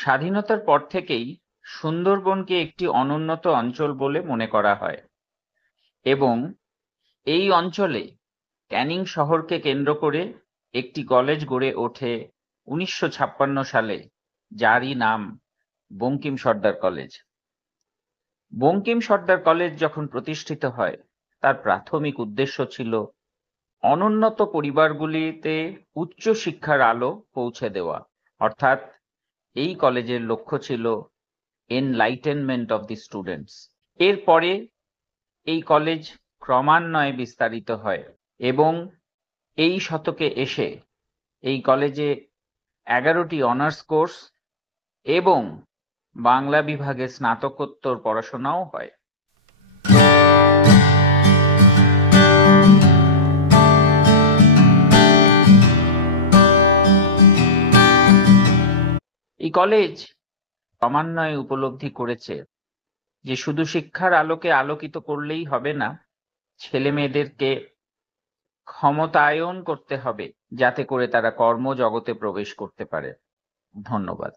স্বাধীনতার পর থেকেই সুন্দরবনকে একটি অনুন্নত অঞ্চল বলে মনে করা হয় এবং এই অঞ্চলে ক্যানিং শহরকে কেন্দ্র করে একটি কলেজ গড়ে ওঠে 1956 সালে, যারই নাম বঙ্কিম সর্দার কলেজ। বঙ্কিম সর্দার কলেজ যখন প্রতিষ্ঠিত হয়, তার প্রাথমিক উদ্দেশ্য ছিল অনুন্নত পরিবারগুলিতে উচ্চ শিক্ষার আলো পৌঁছে দেওয়া। অর্থাৎ এই কলেজের লক্ষ্য ছিল এনলাইটেনমেন্ট অফ দি স্টুডেন্টস। এরপরে এই কলেজ ক্রমান্বয়ে বিস্তারিত হয় এবং এই শতকে এসে এই কলেজে 11টি অনার্স কোর্স এবং বাংলা বিভাগে স্নাতকোত্তর পড়াশোনাও হয়। এই কলেজ ক্রমান্বয়ে উপলব্ধি করেছে যে শুধু শিক্ষার আলোকে আলোকিত করলেই হবে না, ছেলে মেয়েদেরকে ক্ষমতায়ন করতে হবে যাতে করে তারা কর্মজগতে প্রবেশ করতে পারে। ধন্যবাদ।